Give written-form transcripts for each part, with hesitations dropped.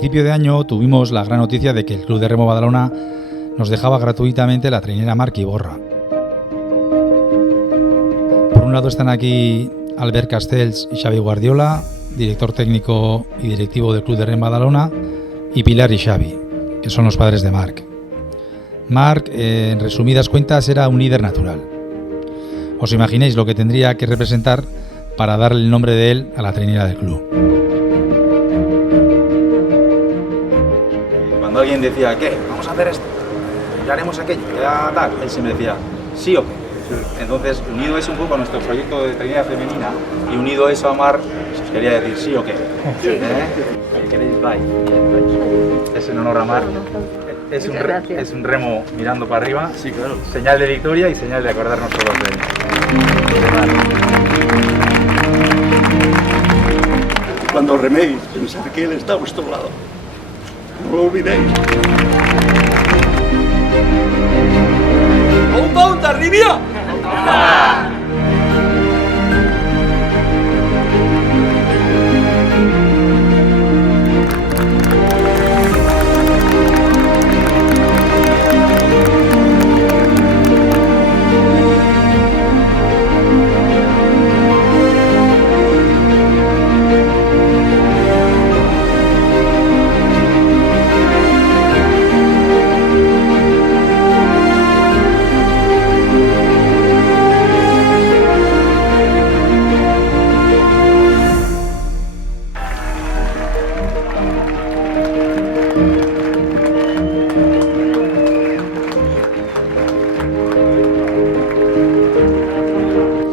principio de año tuvimos la gran noticia de que el Club de Remo Badalona nos dejaba gratuitamente la trainera Marc Iborra. Por un lado están aquí Albert Castells y Xavi Guardiola, director técnico y directivo del Club de Remo Badalona, y Pilar y Xavi, que son los padres de Marc. Marc, en resumidas cuentas, era un líder natural. ¿Os imagináis lo que tendría que representar para darle el nombre de él a la trainera del club? Cuando alguien decía, ¿qué? Vamos a hacer esto, ya haremos aquello, ya tal, él siempre decía, ¿sí o qué? Entonces, unido eso un poco a nuestro proyecto de trainera femenina y unido eso a Marc, os quería decir, ¿sí o qué? Sí. ¿Queréis bye? Es en honor a Marc. Es un remo mirando para arriba, sí, claro. Señal de victoria y señal de acordarnos todos de Marc. Cuando reméis, pensad que Él está a vuestro lado. No lo olvidéis. ¡Un pound arriba!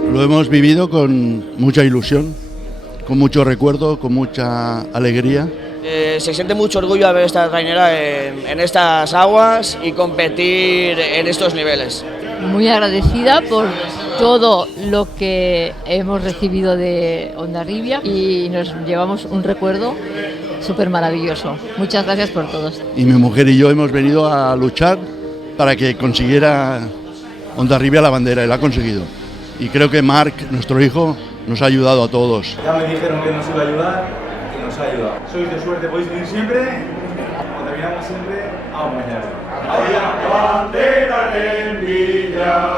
Lo hemos vivido con mucha ilusión, con mucho recuerdo, con mucha alegría. Se siente mucho orgullo de ver esta trainera en estas aguas y competir en estos niveles. Muy agradecida por todo lo que hemos recibido de Hondarribia y nos llevamos un recuerdo súper maravilloso. Muchas gracias por todos. Y mi mujer y yo hemos venido a luchar para que consiguiera Hondarribia la bandera, y la ha conseguido. Y creo que Marc, nuestro hijo, nos ha ayudado a todos. Ya me dijeron que nos iba a ayudar y nos ha ayudado. Sois de suerte, podéis venir siempre, o terminamos siempre a mañana. La bandera en Villa.